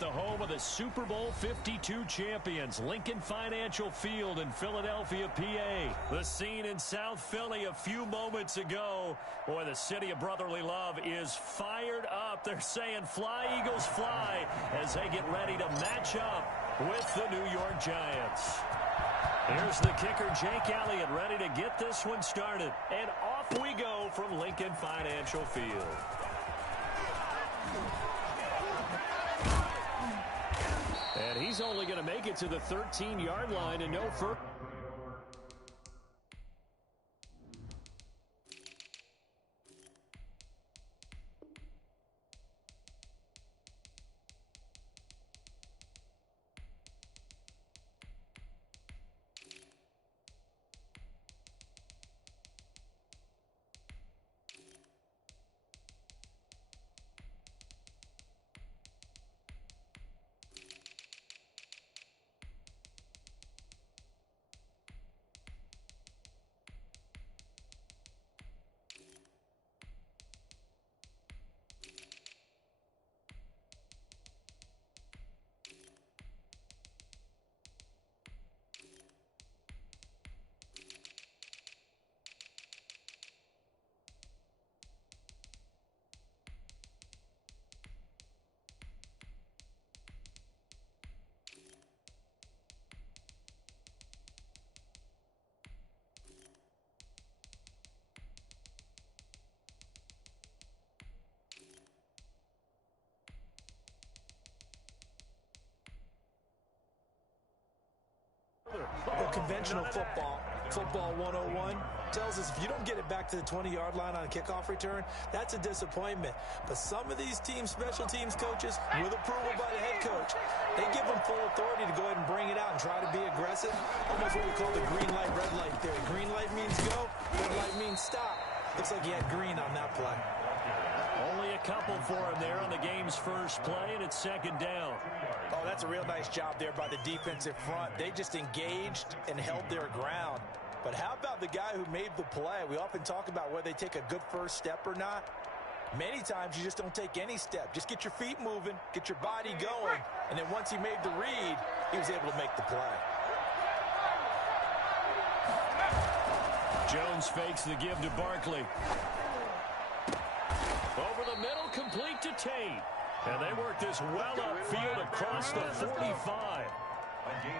the home of the Super Bowl 52 champions, Lincoln Financial Field in Philadelphia, PA. The scene in South Philly a few moments ago. Boy, the city of brotherly love is fired up. They're saying, "Fly, Eagles, fly," as they get ready to match up with the New York Giants. Here's the kicker, Jake Elliott, ready to get this one started. And off we go from Lincoln Financial Field. And he's only going to make it to the 13-yard line and no further. Well, conventional football 101, tells us if you don't get it back to the 20-yard line on a kickoff return, that's a disappointment. But some of these special teams coaches, with approval by the head coach, they give them full authority to go ahead and bring it out and try to be aggressive. Almost what we call the green light, red light theory. Green light means go, red light means stop. Looks like he had green on that play. Only a couple for him there on the game's first play, and it's second down. Oh, that's a real nice job there by the defensive front. They just engaged and held their ground. But how about the guy who made the play? We often talk about whether they take a good first step or not. Many times you just don't take any step. Just get your feet moving, get your body going, and then once he made the read, he was able to make the play. Jones fakes the give to Barkley. Over the middle, complete to Tate. And they work this well upfield across the 45.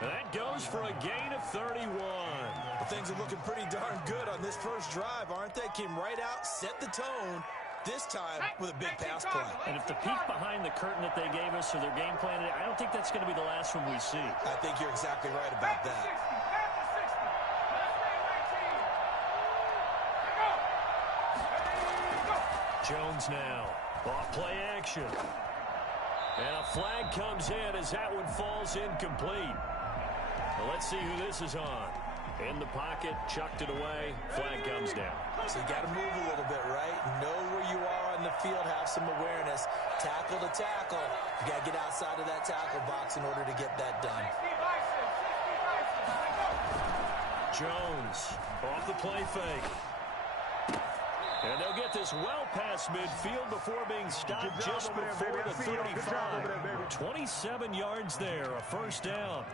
That goes for a gain of 31. Well, things are looking pretty darn good on this first drive, aren't they? Came right out, set the tone, this time with a big pass play. And if the peek behind the curtain that they gave us or their game plan, I don't think that's going to be the last one we see. I think you're exactly right about that. Jones now. Off play action. And a flag comes in as that one falls incomplete. Well, let's see who this is on. In the pocket, chucked it away. Flag comes down. So you got to move a little bit, right? Know where you are on the field, have some awareness. Tackle to tackle. You got to get outside of that tackle box in order to get that done. Jones off the play fake. And they'll get this well past midfield before being stopped just before the 35. 27 yards there, a first down.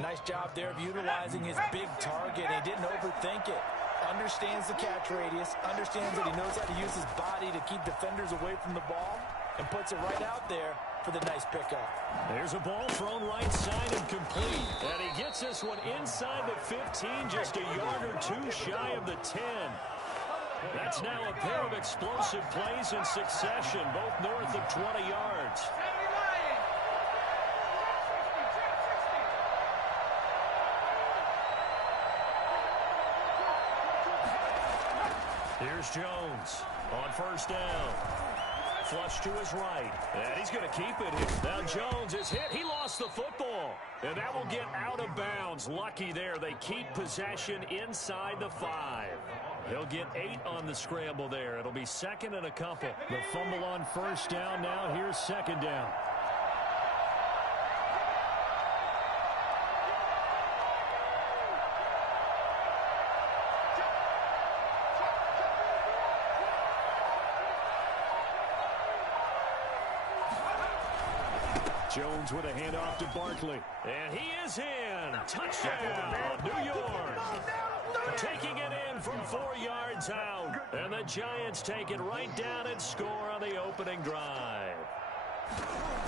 Nice job there of utilizing his big target. He didn't overthink it. Understands the catch radius. Understands that he knows how to use his body to keep defenders away from the ball. And puts it right out there for the nice pickup. There's a ball thrown right side and complete. And he gets this one inside the 15, just a yard or two shy of the 10. That's now a pair of explosive plays in succession, both north of 20 yards. Here's Jones on first down. Flush to his right. And he's going to keep it. Now Jones is hit. He lost the football. And that will get out of bounds. Lucky there. They keep possession inside the 5. He'll get 8 on the scramble there. It'll be second and a couple. The fumble on first down now. Here's second down. Jones with a handoff to Barkley. And he is in. Touchdown, New York. Taking it in from 4 yards out. And the Giants take it right down and score on the opening drive.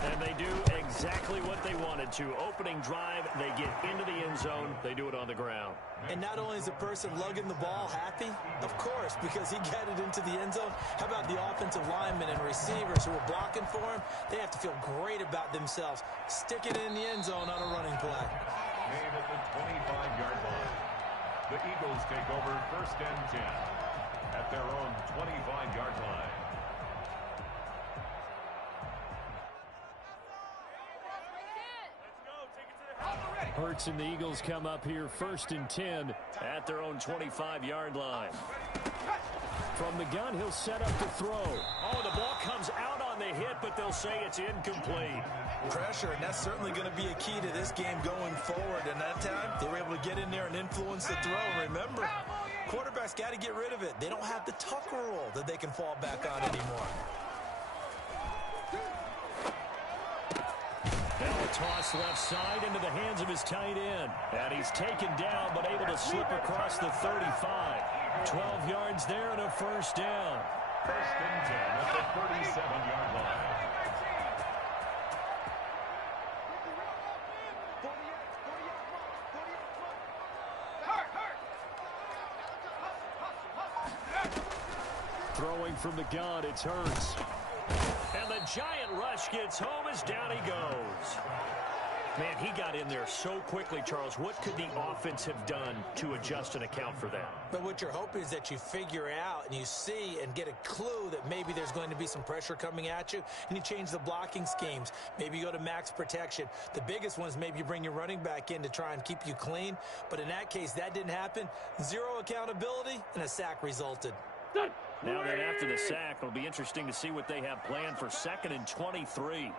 And they do exactly what they wanted to. Opening drive, they get into the end zone. They do it on the ground. And not only is the person lugging the ball happy, of course, because he got it into the end zone. How about the offensive linemen and receivers who are blocking for him? They have to feel great about themselves. Stick it in the end zone on a running play. Made at the 25-yard line. The Eagles take over 1st and 10 at their own 25-yard line. Hurts and the Eagles come up here 1st and 10 at their own 25-yard line. From the gun, he'll set up to throw. Oh, the ball comes out on the hit, but they'll say it's incomplete. Pressure, and that's certainly going to be a key to this game going forward. And that time, they were able to get in there and influence the throw. Remember, quarterbacks got to get rid of it. They don't have the Tucker rule that they can fall back on anymore. Toss left side into the hands of his tight end. And he's taken down, but able to slip across the 35. 12 yards there and a 1st down. 1st and 10 at the 37-yard line. Throwing from the gun, it's Hurts. And the giant rush gets home as down he goes. Man, he got in there so quickly, Charles. What could the offense have done to adjust and account for that? But what you're hoping is that you figure out and you see and get a clue that maybe there's going to be some pressure coming at you, and you change the blocking schemes. Maybe you go to max protection. The biggest one is maybe you bring your running back in to try and keep you clean. But in that case, that didn't happen. Zero accountability, and a sack resulted. Now that after the sack, it'll be interesting to see what they have planned for 2nd and 23.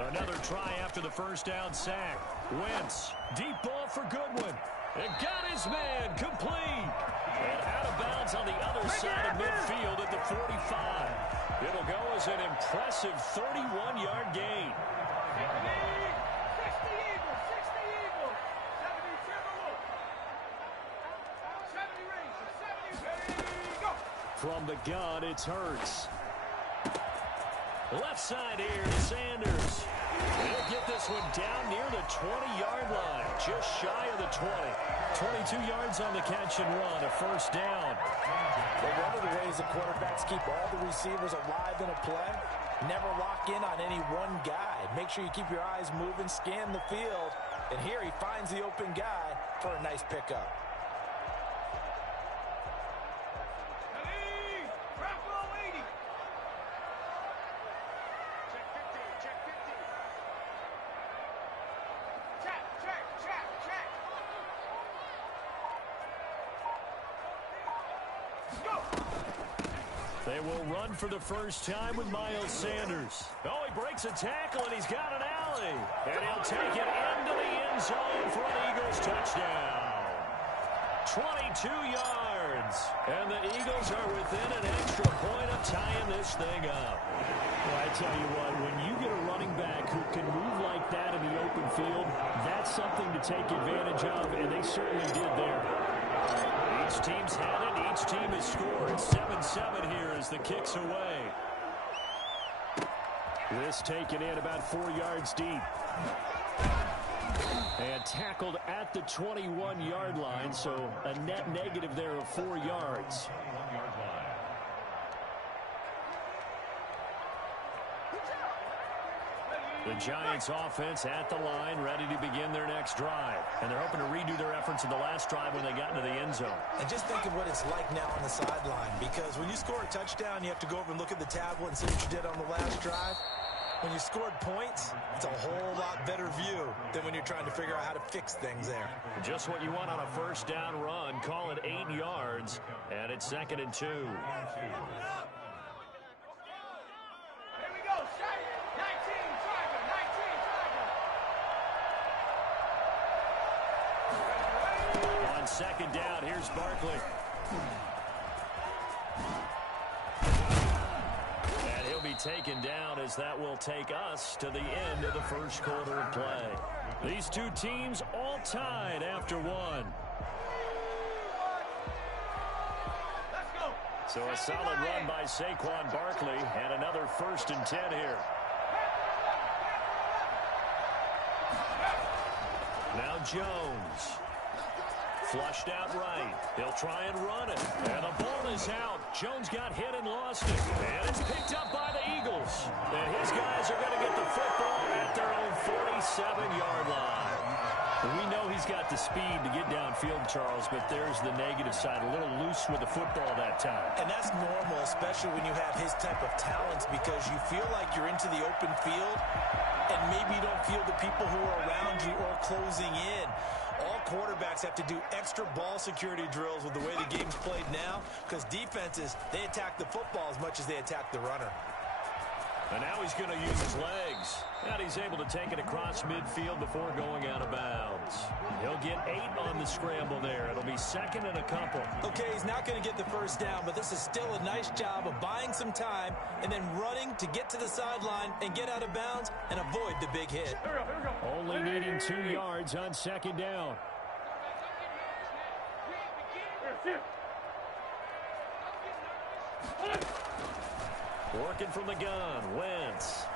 Another try after the 1st down sack. Wentz, deep ball for Goodwin. And got his man complete. And out of bounds on the other side of midfield at the 45. It'll go as an impressive 31-yard gain. From the gun, it's Hurts. Left side here to Sanders. He'll get this one down near the 20-yard line, just shy of the 20. 22 yards on the catch and run, a 1st down. But one of the ways the quarterbacks keep all the receivers alive in a play, never lock in on any one guy. Make sure you keep your eyes moving, scan the field, and here he finds the open guy for a nice pickup. They will run for the 1st time with Miles Sanders. Oh, he breaks a tackle, and he's got an alley. And he'll take it into the end zone for an Eagles touchdown. 22 yards. And the Eagles are within an extra point of tying this thing up. Well, I tell you what, when you get a running back who can move like that in the open field, that's something to take advantage of, and they certainly did there. Each team's had it. Each team has scored. 7-7 here as the kick's away. This taken in about 4 yards deep. And tackled at the 21-yard line, so a net negative there of 4 yards. The Giants offense at the line, ready to begin their next drive. And they're hoping to redo their efforts in the last drive when they got into the end zone. And just think of what it's like now on the sideline, because when you score a touchdown, you have to go over and look at the tablet and see what you did on the last drive. When you scored points, it's a whole lot better view than when you're trying to figure out how to fix things there. Just what you want on a 1st down run. Call it 8 yards, and it's 2nd and 2. On 2nd down, here's Barkley. And he'll be taken down as that will take us to the end of the first quarter of play. These two teams all tied after one. So a solid run by Saquon Barkley and another 1st and 10 here. Now Jones. Flushed out right. He'll try and run it. And the ball is out. Jones got hit and lost it. And it's picked up by the Eagles. And his guys are going to get the football at their own 47-yard line. We know he's got the speed to get downfield, Charles, but there's the negative side. A little loose with the football that time. And that's normal, especially when you have his type of talents, because you feel like you're into the open field and maybe you don't feel the people who are around you or closing in. All quarterbacks have to do extra ball security drills with the way the game's played now, because defenses, they attack the football as much as they attack the runner. And now he's going to use his legs. And he's able to take it across midfield before going out of bounds. He'll get 8 on the scramble there. It'll be 2nd and a couple. Okay, he's not going to get the first down, but this is still a nice job of buying some time and then running to get to the sideline and get out of bounds and avoid the big hit. Here we go. Only needing 2 yards on 2nd down. Working from the gun, Wentz.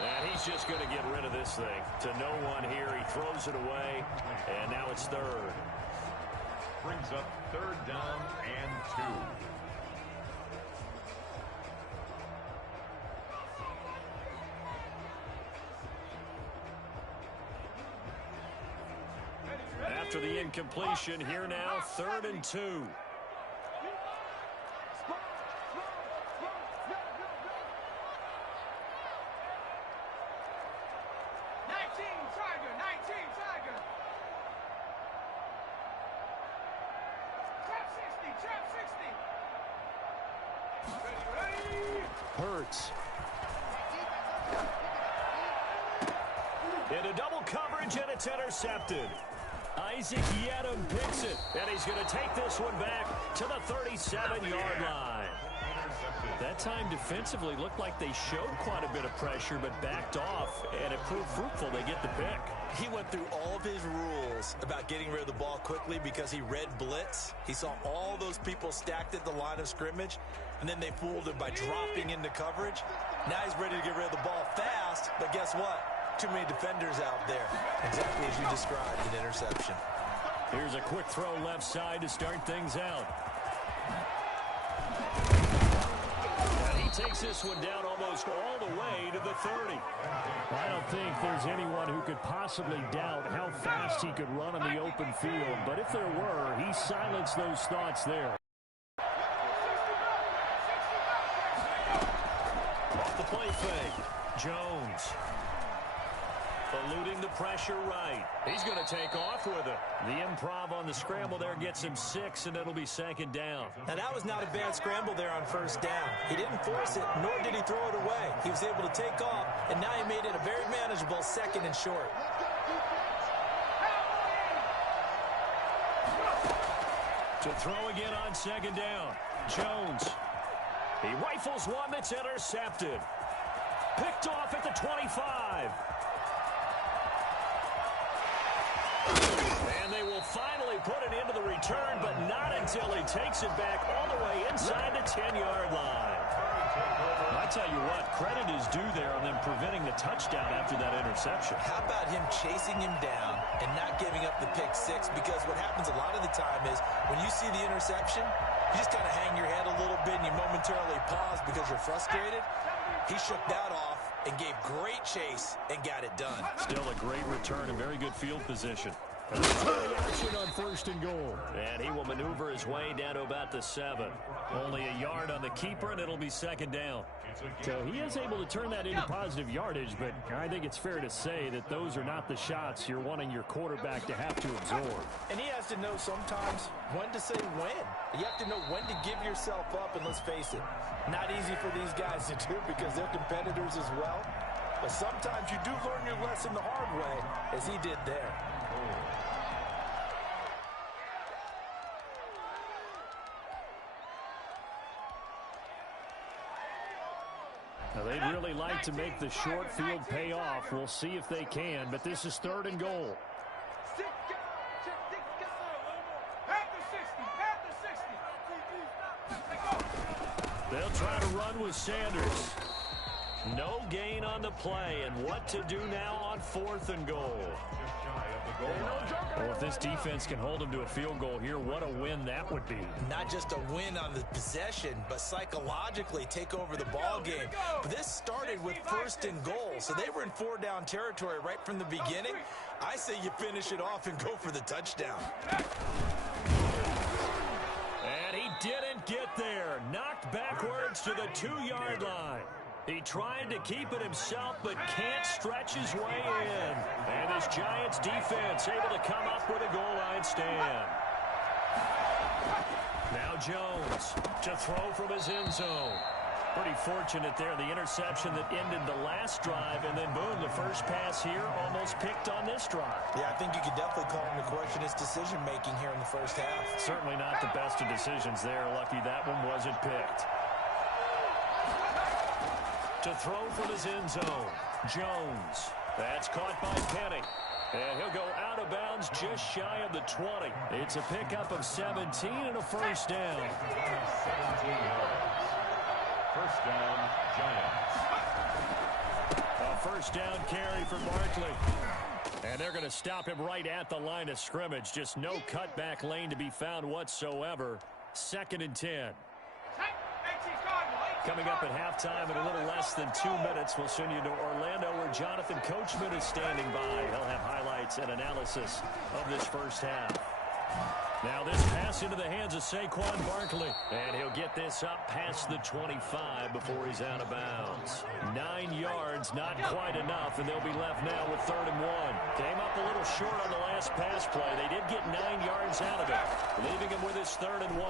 And he's just going to get rid of this thing. To no one here. He throws it away, and now it's 3rd. Brings up 3rd down and 2. After the incompletion, here now, 3rd and 2. Hurts. Into double coverage, and it's intercepted. Isaac Yedem picks it, and he's going to take this one back to the 37-yard line. That time defensively looked like they showed quite a bit of pressure, but backed off, and it proved fruitful. They get the pick. He went through all of his rules about getting rid of the ball quickly because he read blitz. He saw all those people stacked at the line of scrimmage, and then they fooled him by dropping into coverage. Now he's ready to get rid of the ball fast, but guess what? Too many defenders out there. Exactly as you described, an interception. Here's a quick throw left side to start things out. And he takes this one down almost all the way to the 30. I don't think there's anyone who could possibly doubt how fast he could run in the open field. But if there were, he silenced those thoughts there. Off the play fake. Jones. Eluding the pressure right. He's going to take off with it. The improv on the scramble there gets him 6, and it'll be 2nd down. Now, that was not a bad scramble there on 1st down. He didn't force it, nor did he throw it away. He was able to take off, and now he made it a very manageable 2nd and short. To throw again on 2nd down. Jones. He rifles one that's intercepted. Picked off at the 25. And they will finally put it into the return, but not until he takes it back all the way inside the 10-yard line. I tell you what, credit is due there on them preventing the touchdown after that interception. How about him chasing him down and not giving up the pick 6? Because what happens a lot of the time is when you see the interception, you just kind of hang your head a little bit and you momentarily pause because you're frustrated. He shook that off and gave great chase and got it done. Still a great return and very good field position. Action on 1st and goal. And he will maneuver his way down to about the 7. Only a yard on the keeper, and it'll be 2nd down. So he is able to turn that into positive yardage, but I think it's fair to say that those are not the shots you're wanting your quarterback to have to absorb. And he has to know sometimes when to say when. You have to know when to give yourself up, and let's face it, not easy for these guys to do because they're competitors as well. But sometimes you do learn your lesson the hard way, as he did there. like to make the short field pay off. We'll see if they can, but this is 3rd and goal. They'll try to run with Sanders. No gain on the play, and what to do now on 4th and goal. Well, if this defense can hold them to a field goal here, what a win that would be. Not just a win on the possession, but psychologically take over the ball game. But this started with 1st and goal, so they were in 4-down territory right from the beginning. I say you finish it off and go for the touchdown. And he didn't get there. Knocked backwards to the 2-yard line. He tried to keep it himself, but can't stretch his way in. And this Giants defense able to come up with a goal line stand. Now Jones to throw from his end zone. Pretty fortunate there, the interception that ended the last drive, and then boom, the first pass here almost picked on this drive. Yeah, I think you could definitely call him to question his decision-making here in the first half. Certainly not the best of decisions there. Lucky that one wasn't picked. To throw from his end zone, Jones. That's caught by Penny. And he'll go out of bounds just shy of the 20. It's a pickup of 17 and a first down. 17 yards. First down, Giants. A first down carry for Barkley. And they're going to stop him right at the line of scrimmage. Just no cutback lane to be found whatsoever. 2nd and 10. Coming up at halftime in a little less than 2 minutes, we'll send you to Orlando where Jonathan Coachman is standing by. He'll have highlights and analysis of this first half. Now this pass into the hands of Saquon Barkley. And he'll get this up past the 25 before he's out of bounds. 9 yards, not quite enough, and they'll be left now with 3rd and 1. Came up a little short on the last pass play. They did get 9 yards out of it, leaving him with his 3rd and 1.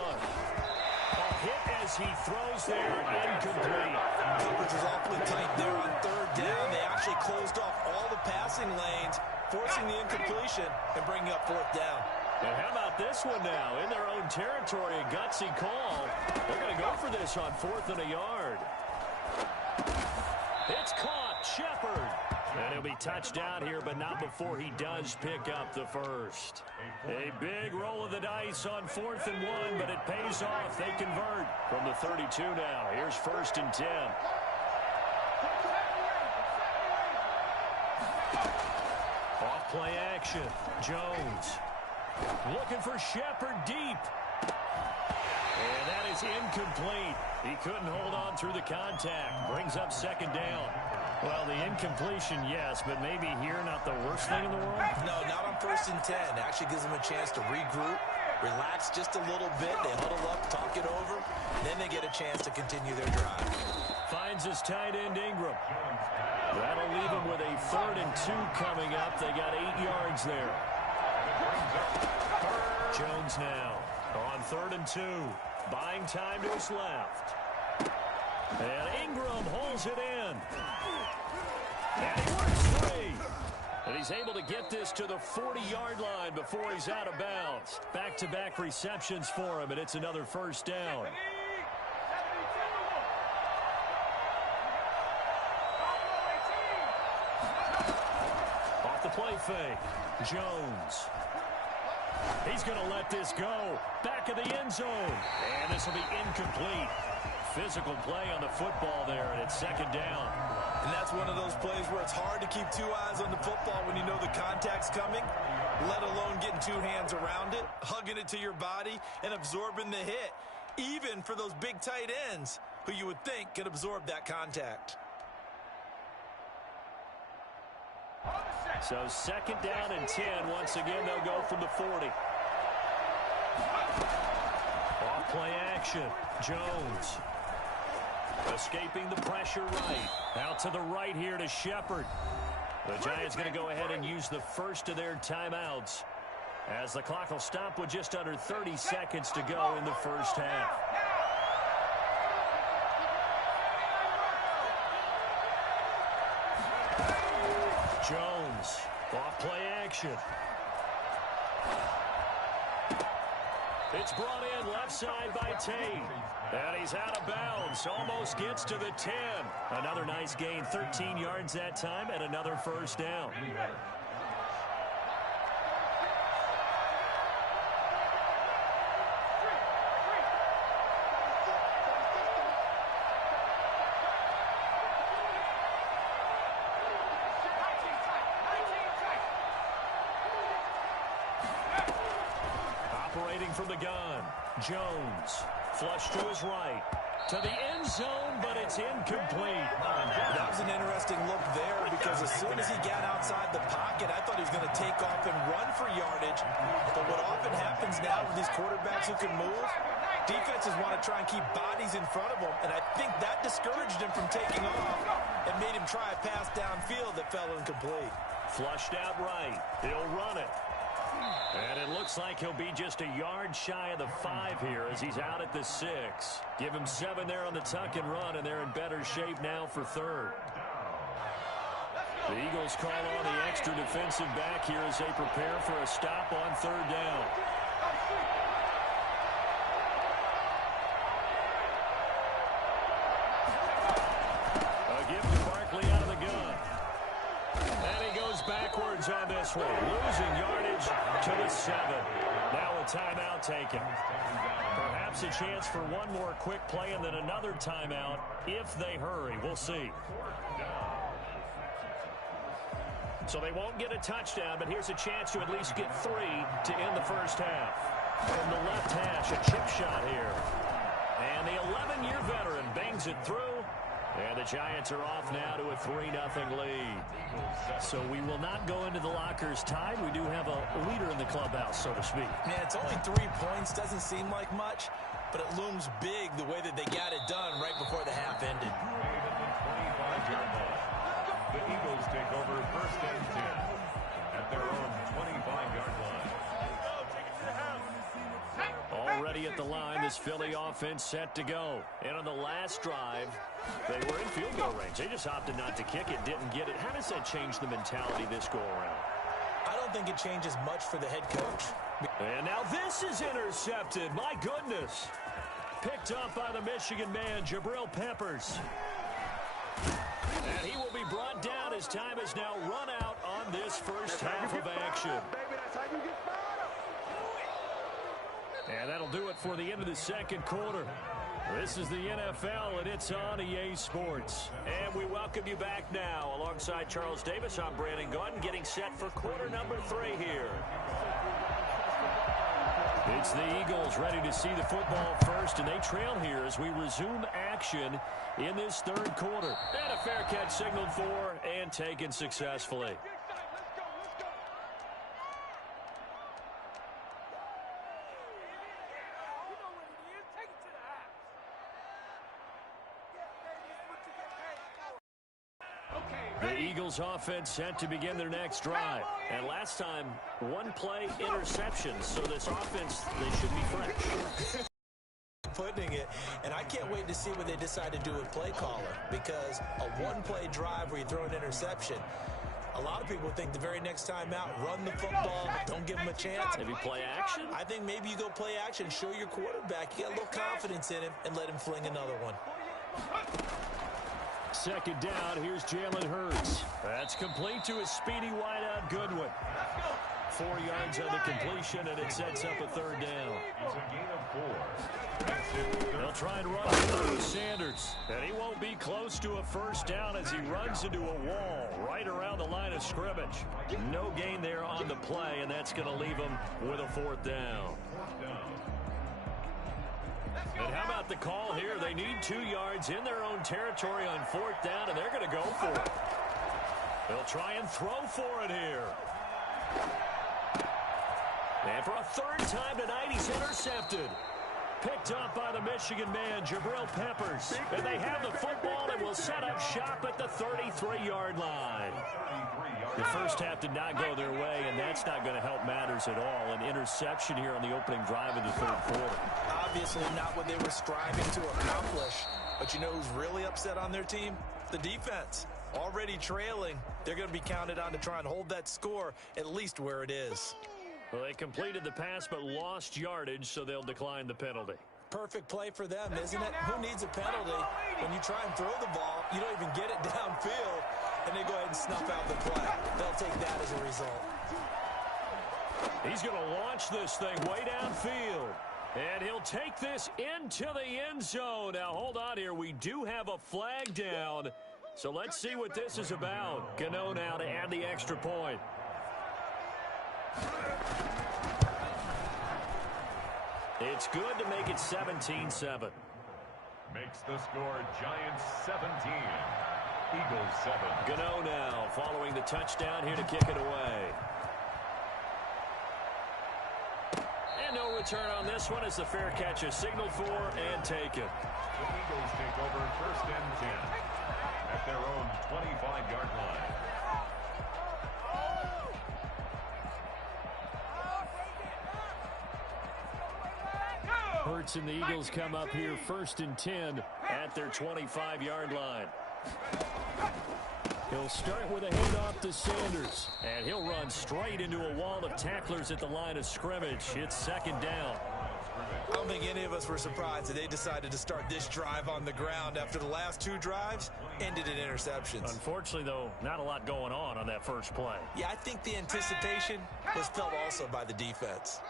A hit as he throws there, incomplete. Coverage was awfully tight there on 3rd down. They actually closed off all the passing lanes, forcing the incompletion and bringing up 4th down. And how about this one now? In their own territory, a gutsy call. They're going to go for this on 4th and a yard. It's caught. Shepard. And he'll be touched down here, but not before he does pick up the first. A big roll of the dice on 4th and 1, but it pays off. They convert from the 32 now. Here's 1st and 10. Off play action. Jones. Looking for Shepard deep. And that is incomplete. He couldn't hold on through the contact. Brings up 2nd down. Well, the incompletion, yes, but maybe here not the worst thing in the world? No, not on 1st and 10. It actually gives them a chance to regroup, relax just a little bit. They huddle up, talk it over, and then they get a chance to continue their drive. Finds his tight end Ingram. That'll leave him with a 3rd and 2 coming up. They got 8 yards there. Jones now on 3rd and 2. Buying time to his left. And Ingram holds it in. And he works free. And he's able to get this to the 40-yard line before he's out of bounds. Back-to-back receptions for him, and it's another first down. Off the play fake. Jones. He's going to let this go. Back of the end zone. And this will be incomplete. Physical play on the football there, and it's 2nd down. And that's one of those plays where it's hard to keep 2 eyes on the football when you know the contact's coming, let alone getting 2 hands around it, hugging it to your body, and absorbing the hit, even for those big tight ends who you would think could absorb that contact. So 2nd down and 10. Once again, they'll go from the 40. Off play action. Jones. Escaping the pressure right. Out to the right here to Shepard. The Giants going to go ahead and use the first of their timeouts, as the clock will stop with just under 30 seconds to go in the first half. Jones. Off play action. It's brought in left side by Tate. And he's out of bounds. Almost gets to the 10. Another nice gain, 13 yards that time, and another first down. Operating from the gun, Jones. Flush to his right. To the end zone, but it's incomplete. That was an interesting look there because as soon as he got outside the pocket, I thought he was going to take off and run for yardage. But what often happens now with these quarterbacks who can move, defenses want to try and keep bodies in front of them, and I think that discouraged him from taking off and made him try a pass downfield that fell incomplete. Flushed out right. He'll run it. And it looks like he'll be just a yard shy of the 5 here as he's out at the 6. Give him 7 there on the tuck and run, and they're in better shape now for third. The Eagles call on the extra defensive back here as they prepare for a stop on third down. A gift to Barkley out of the gun. And he goes backwards on this one, losing yardage to the 7. Now a timeout taken. Perhaps a chance for one more quick play and then another timeout if they hurry. We'll see. So they won't get a touchdown, but here's a chance to at least get 3 to end the first half. From the left hash, a chip shot here. And the 11-year veteran bangs it through. And the Giants are off now to a 3-0 lead. So we will not go into the lockers tied. We do have a leader in the clubhouse, so to speak. Yeah, it's only 3 points. Doesn't seem like much, but it looms big the way that they got it done right before the half ended. The Eagles take over first and 10 at their own 25-yard line. Already at the line, this Philly offense set to go. And on the last drive, they were in field goal range. They just opted not to kick it, didn't get it. How does that change the mentality this go-around? I don't think it changes much for the head coach. And now this is intercepted. My goodness. Picked up by the Michigan man, Jabril Peppers. And he will be brought down as time has now run out on this first half of action. And that'll do it for the end of the second quarter. This is the NFL, and it's on EA Sports. And we welcome you back now. Alongside Charles Davis, I'm Brandon Gaudin, getting set for quarter number 3 here. It's the Eagles ready to see the football first, and they trail here as we resume action in this third quarter. And a fair catch signaled for and taken successfully. The Eagles offense set to begin their next drive. And last time, 1 play interception. So this offense, they should be fresh. Putting it, and I can't wait to see what they decide to do with play caller, because a 1-play drive where you throw an interception, a lot of people think the very next time out, run the football, don't give them a chance. Maybe play action? I think maybe you go play action, show your quarterback, you got a little confidence in him, and let him fling another one. Second down, here's Jalen Hurts. That's complete to his speedy wideout Goodwin. 4 yards on the completion, and it sets up a third down. It's a gain of 4. They'll try and run through Sanders, and he won't be close to a first down as he runs into a wall right around the line of scrimmage. No gain there on the play, and that's going to leave him with a 4th down. And how about the call here? They need 2 yards in their own territory on 4th down, and they're going to go for it. They'll try and throw for it here. And for a 3rd time tonight, he's intercepted. Picked up by the Michigan man, Jabril Peppers. And they have the football and will set up shop at the 33-yard line. The first half did not go their way, and that's not going to help matters at all. An interception here on the opening drive of the third quarter. Obviously not what they were striving to accomplish. But you know who's really upset on their team? The defense. Already trailing. They're going to be counted on to try and hold that score at least where it is. Well, they completed the pass but lost yardage, so they'll decline the penalty. Perfect play for them, isn't it? Who needs a penalty? When you try and throw the ball, you don't even get it downfield, and they go ahead and snuff out the play. They'll take that as a result. He's going to launch this thing way downfield. And he'll take this into the end zone. Now, hold on here. We do have a flag down. So let's see what this is about. Gano now to add the extra point. It's good to make it 17-7. Makes the score Giants 17, Eagles 7. Gano now following the touchdown here to kick it away. And no return on this one as the fair catch is signaled for and taken. The Eagles take over first and 10 at their own 25-yard line. Hurts and the Eagles come up here first and 10 at their 25-yard line. He'll start with a handoff to Sanders, and he'll run straight into a wall of tacklers at the line of scrimmage. It's second down. I don't think any of us were surprised that they decided to start this drive on the ground after the last two drives ended in interceptions. Unfortunately, though, not a lot going on that first play. Yeah, I think the anticipation was felt also by the defense.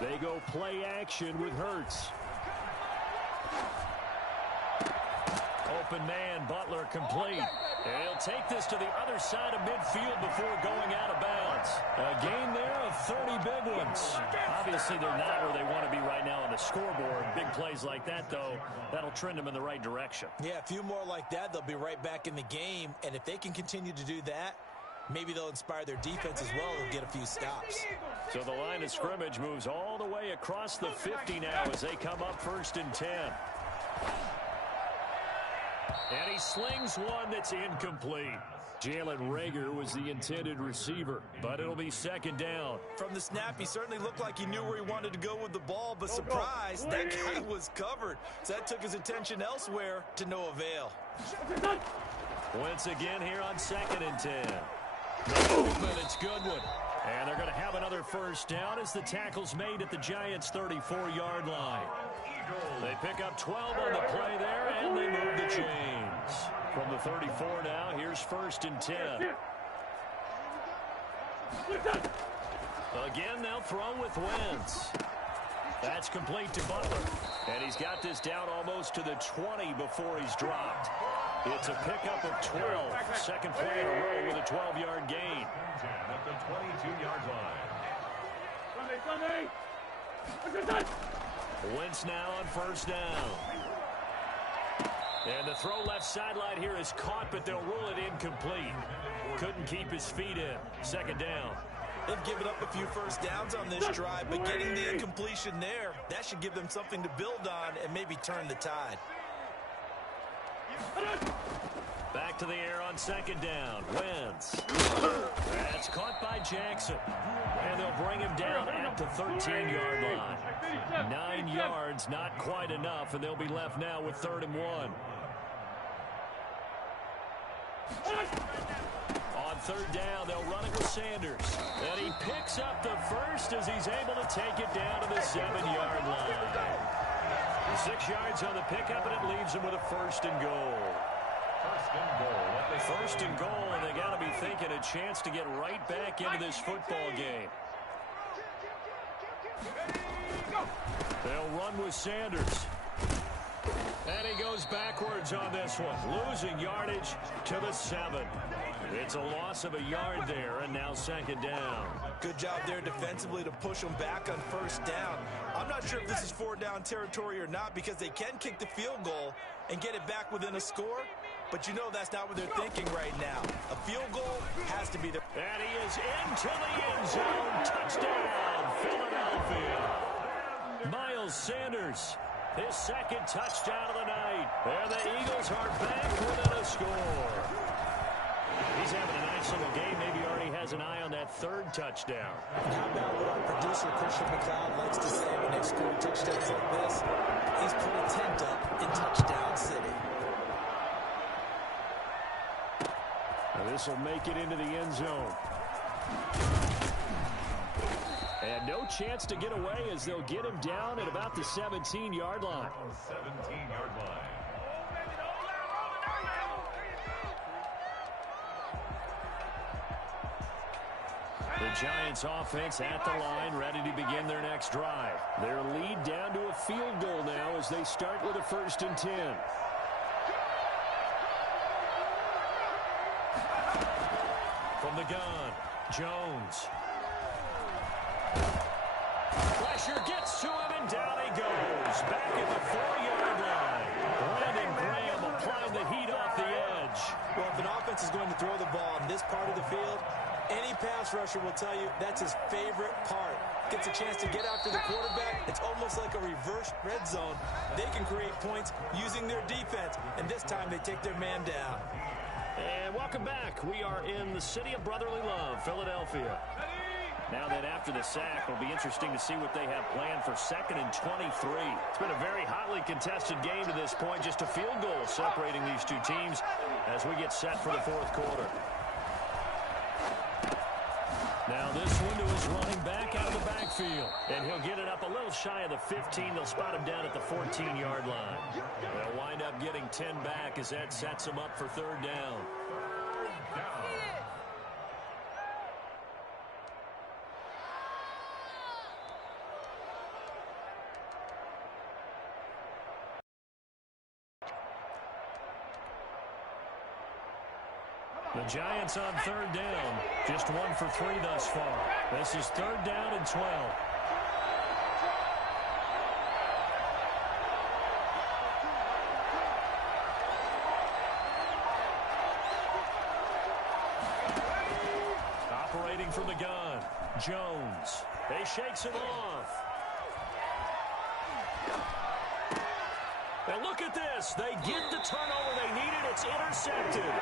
They go play action with Hurts. Open man, Butler complete. And he'll take this to the other side of midfield before going out of bounds. A gain there of 30 big ones. Obviously, they're not where they want to be right now on the scoreboard. Big plays like that, though, that'll trend them in the right direction. Yeah, a few more like that, they'll be right back in the game. And if they can continue to do that, maybe they'll inspire their defense as well. They'll get a few stops. So the line of scrimmage moves all the way across the 50 now as they come up first and 10. And he slings one that's incomplete. Jalen Reger was the intended receiver, but it'll be second down. From the snap, he certainly looked like he knew where he wanted to go with the ball, but surprise, that guy was covered. So that took his attention elsewhere to no avail. Once again here on second and 10. The movement, it's Goodwin. And they're going to have another first down as the tackle's made at the Giants' 34-yard line. They pick up 12 on the play there, and they move the chains. From the 34 now, here's first and 10. Again, they'll throw with Wentz. That's complete to Butler. And he's got this down almost to the 20 before he's dropped. It's a pickup of 12. Second play in a row with a 12-yard gain. At the 22-yard line. Wentz now on first down. And the throw left sideline here is caught, but they'll rule it incomplete. Couldn't keep his feet in. Second down. They've given up a few first downs on this drive, but getting the incompletion there, that should give them something to build on and maybe turn the tide. Back to the air on second down. Wentz. That's caught by Jackson. And they'll bring him down at the 13-yard line. 9 yards, not quite enough, and they'll be left now with 3rd and 1. On third down, they'll run it with Sanders. And he picks up the first as he's able to take it down to the 7-yard line. 6 yards on the pickup, and it leaves him with a 1st and goal. First and goal, and they got to be thinking a chance to get right back into this football game. They'll run with Sanders. And he goes backwards on this one, losing yardage to the 7. It's a loss of a yard there, and now second down. Good job there defensively to push them back on first down. I'm not sure if this is 4-down territory or not because they can kick the field goal and get it back within a score. But you know that's not what they're thinking right now. A field goal has to be the... And he is into the end zone. Touchdown, Philadelphia. Miles Sanders, his 2nd touchdown of the night. And the Eagles are back within a score. He's having a nice little game. Maybe already has an eye on that 3rd touchdown. How about what our producer, Christian McLeod, likes to say when they score touchdowns like this? He's put a tent up in Touchdown City. This will make it into the end zone. And no chance to get away as they'll get him down at about the 17-yard line. 17-yard line. The Giants offense at the line, ready to begin their next drive. Their lead down to a field goal now as they start with a 1st and 10. From the gun, Jones. Pressure gets to him, and down he goes. Back at the 4-yard line. Brandon Graham applying the heat off the edge. Well, if an offense is going to throw the ball in this part of the field, any pass rusher will tell you that's his favorite part. Gets a chance to get after the quarterback. It's almost like a reverse red zone. They can create points using their defense, and this time they take their man down. And welcome back. We are in the city of brotherly love, Philadelphia. Now that after the sack, it'll be interesting to see what they have planned for 2nd and 23. It's been a very hotly contested game to this point. Just a field goal separating these two teams as we get set for the 4th quarter. Now this window is running back out of the backfield. And he'll get it up a little shy of the 15. They'll spot him down at the 14-yard line. They'll wind up getting 10 back as that sets him up for 3rd down. The Giants on 3rd down. Just 1 for 3 thus far. This is 3rd down and 12. Operating from the gun, Jones. He shakes him off. And look at this. They get the turnover they needed. It's intercepted.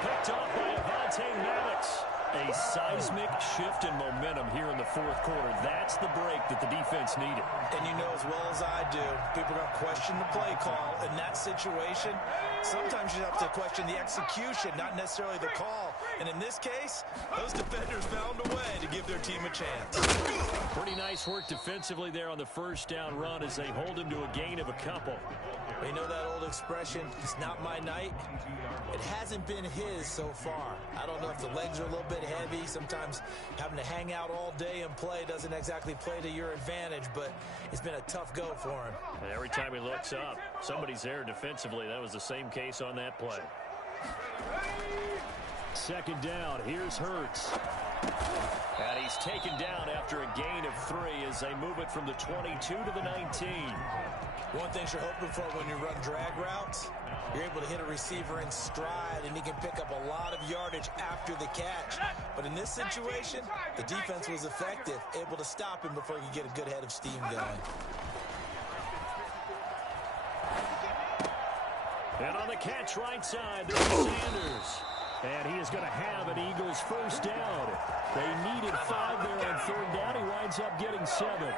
Picked off by Avonte Maddox. A seismic shift in momentum here in the 4th quarter. That's the break that the defense needed. And you know as well as I do, people are going to question the play call in that situation. Sometimes you have to question the execution, not necessarily the call. And in this case, those defenders found a way to give their team a chance. Pretty nice work defensively there on the 1st down run as they hold him to a gain of a couple. You know that old expression, it's not my night? It hasn't been his so far. I don't know if the legs are a little bit heavy. Sometimes having to hang out all day and play doesn't exactly play to your advantage, but it's been a tough go for him. And every time he looks up, somebody's there defensively. That was the same case on that play. 2nd down, here's Hurts. And he's taken down after a gain of 3 as they move it from the 22 to the 19. One thing you're hoping for when you run drag routes, you're able to hit a receiver in stride, and he can pick up a lot of yardage after the catch. But in this situation, the defense was effective, able to stop him before he could get a good head of steam going. And on the catch right side, there's Sanders. And he is going to have an Eagles 1st down. They needed 5 there on 3rd down. He winds up getting 7.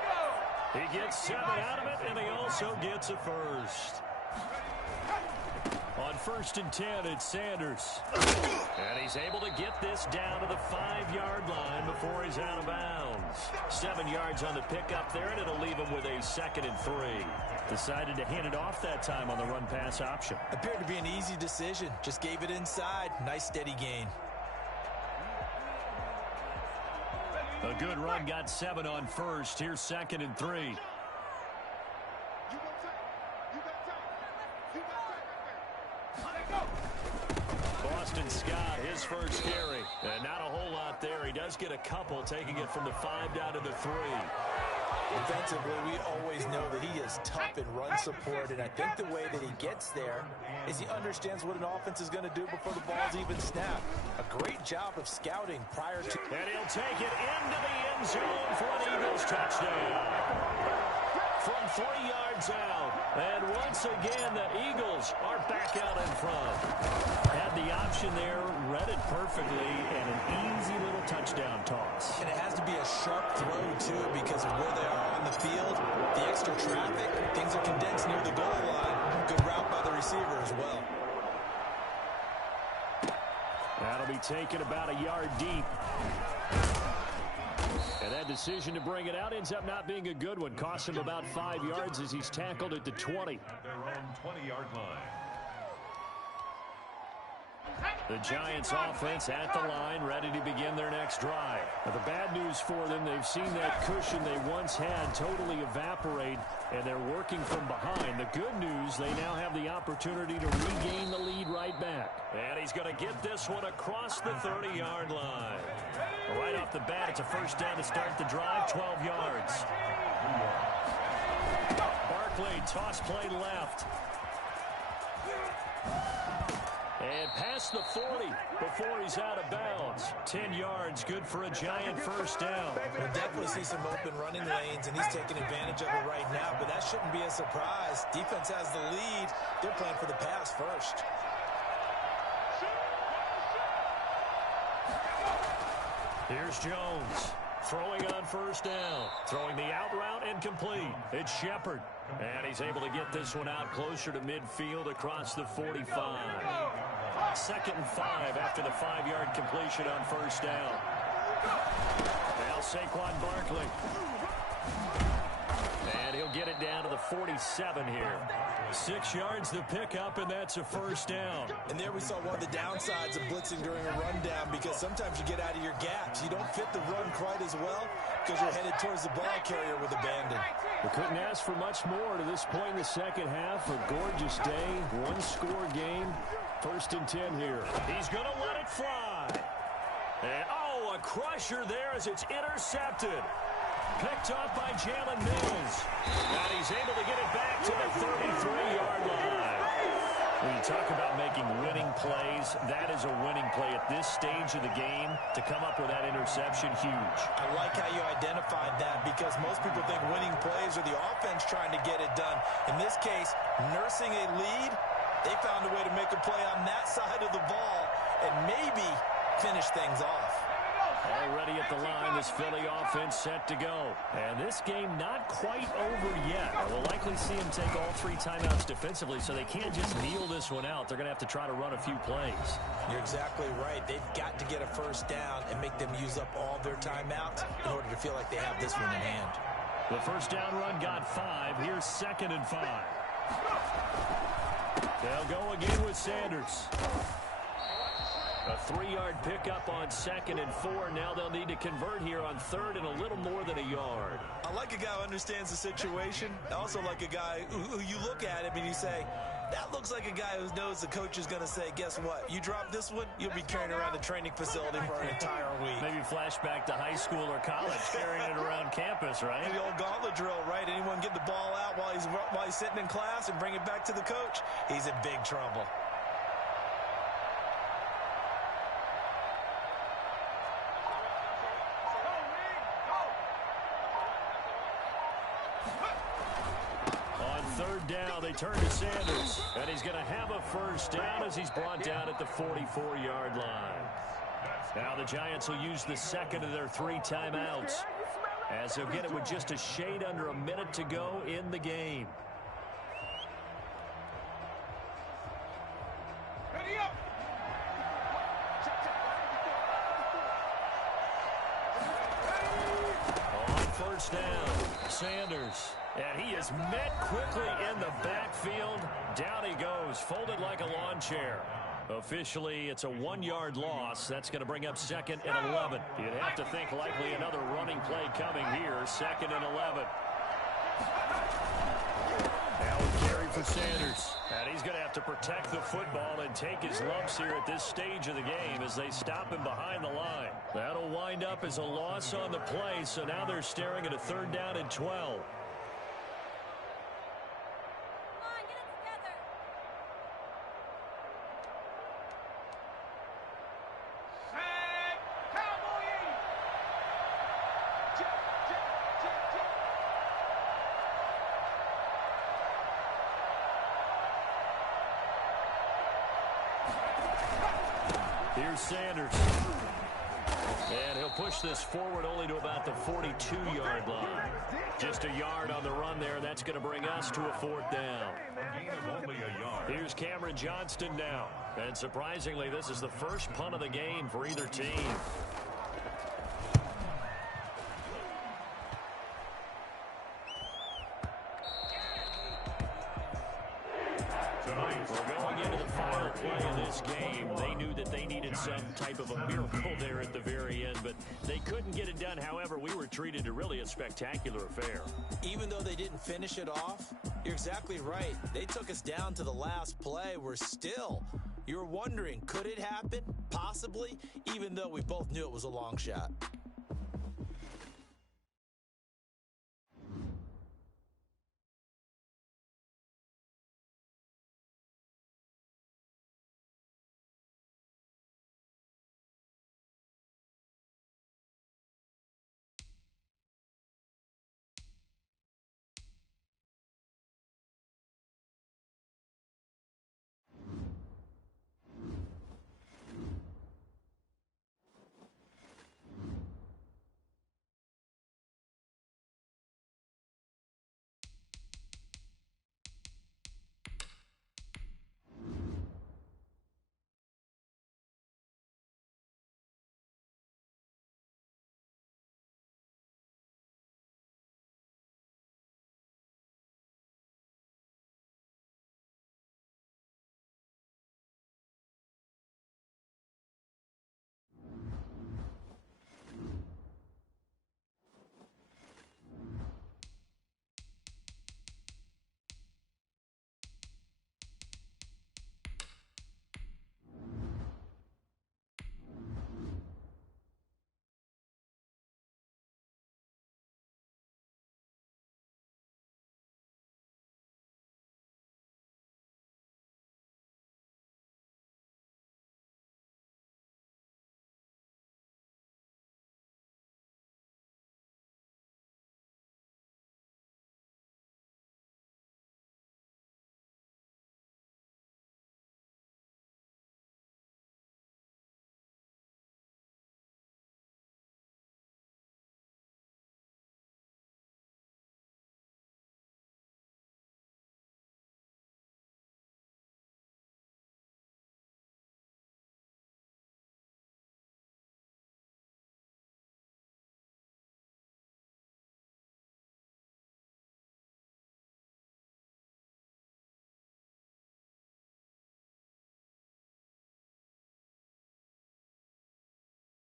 He gets 7 out of it, and he also gets a 1st. On 1st and 10, it's Sanders. And he's able to get this down to the 5-yard line before he's out of bounds. 7 yards on the pickup there, and it'll leave him with a 2nd and 3. Decided to hand it off that time on the run-pass option. Appeared to be an easy decision. Just gave it inside. Nice steady gain. A good run, got 7 on 1st. Here's 2nd and 3. Boston Scott, his 1st carry. And not a whole lot there. He does get a couple, taking it from the 5 down to the 3. Defensively, we always know that he is tough in run support, and I think the way that he gets there is he understands what an offense is going to do before the ball's even snapped. A great job of scouting prior to... And he'll take it into the end zone for an Eagles touchdown. From 3 yards out. And once again, the Eagles are back out in front. Had the option there, read it perfectly, and an easy little touchdown toss. And it has to be a sharp throw, too, because of where they are on the field, the extra traffic, things are condensed near the goal line. Good route by the receiver as well. That'll be taken about a yard deep. And that decision to bring it out ends up not being a good one. Costs him about 5 yards as he's tackled at the 20. At their own 20-yard line. The Giants offense at the line, ready to begin their next drive. Now, the bad news for them, they've seen that cushion they once had totally evaporate, and they're working from behind. The good news, they now have the opportunity to regain the lead right back. And he's going to get this one across the 30-yard line. Right off the bat, it's a first down to start the drive, 12 yards. Barkley, toss play left. And past the 40 before he's out of bounds. 10 yards, good for a Giant first down. We'll definitely see some open running lanes, and he's taking advantage of it right now, but that shouldn't be a surprise. Defense has the lead. They're playing for the pass first. Here's Jones. Throwing on first down. Throwing the out route and complete. It's Shepard. And he's able to get this one out closer to midfield across the 45. 2nd and 5 after the 5-yard completion on first down. Now Saquon Barkley. And he'll get it down to the 47 here. 6 yards the pickup, and that's a first down. And there we saw one of the downsides of blitzing during a rundown, because sometimes you get out of your gaps. You don't fit the run quite as well because you're headed towards the ball carrier with abandon. We couldn't ask for much more to this point in the second half. A gorgeous day, one-score game. 1st and 10 here. He's going to let it fly. And, a crusher there as it's intercepted. Picked up by Jalen Mills. And he's able to get it back to the 33-yard line. When you talk about making winning plays, that is a winning play at this stage of the game. To come up with that interception, huge. I like how you identified that, because most people think winning plays are the offense trying to get it done. In this case, nursing a lead, they found a way to make a play on that side of the ball and maybe finish things off. Already at the line, this Philly offense set to go. And this game not quite over yet. We'll likely see him take all 3 timeouts defensively, so they can't just kneel this one out. They're going to have to try to run a few plays. You're exactly right. They've got to get a first down and make them use up all their timeouts in order to feel like they have this one in hand. The first down run got 5. Here's 2nd and 5. They'll go again with Sanders. A 3-yard pickup on 2nd and 4. Now they'll need to convert here on 3rd and a little more than a yard. I like a guy who understands the situation. I also like a guy who you look at him and you say, that looks like a guy who knows the coach is going to say, guess what? You drop this one, you'll be carrying around the training facility for an entire week. Maybe flashback to high school or college, carrying it around campus, right? The old gauntlet drill, right? Anyone get the ball out while he's sitting in class and bring it back to the coach? He's in big trouble. Down, they turn to Sanders, and he's going to have a first down as he's brought down at the 44-yard line. Now the Giants will use the 2nd of their 3 timeouts, as they'll get it with just a shade under a minute to go in the game. On first down, Sanders. And he is met quickly in the backfield. Down he goes, folded like a lawn chair. Officially, it's a 1-yard loss. That's going to bring up 2nd and 11. You'd have to think likely another running play coming here. 2nd and 11. Now a carry for Sanders. And he's going to have to protect the football and take his lumps here at this stage of the game as they stop him behind the line. That'll wind up as a loss on the play, so now they're staring at a 3rd down and 12. Here's Sanders. And he'll push this forward only to about the 42-yard line. Just a yard on the run there. That's going to bring us to a 4th down. Here's Cameron Johnston now. And surprisingly, this is the first punt of the game for either team. We're going into the final play of this game. They knew that they needed some type of a miracle there at the very end, but they couldn't get it done. However, we were treated to really a spectacular affair. Even though they didn't finish it off, you're exactly right. They took us down to the last play. You're wondering, could it happen? Possibly, even though we both knew it was a long shot.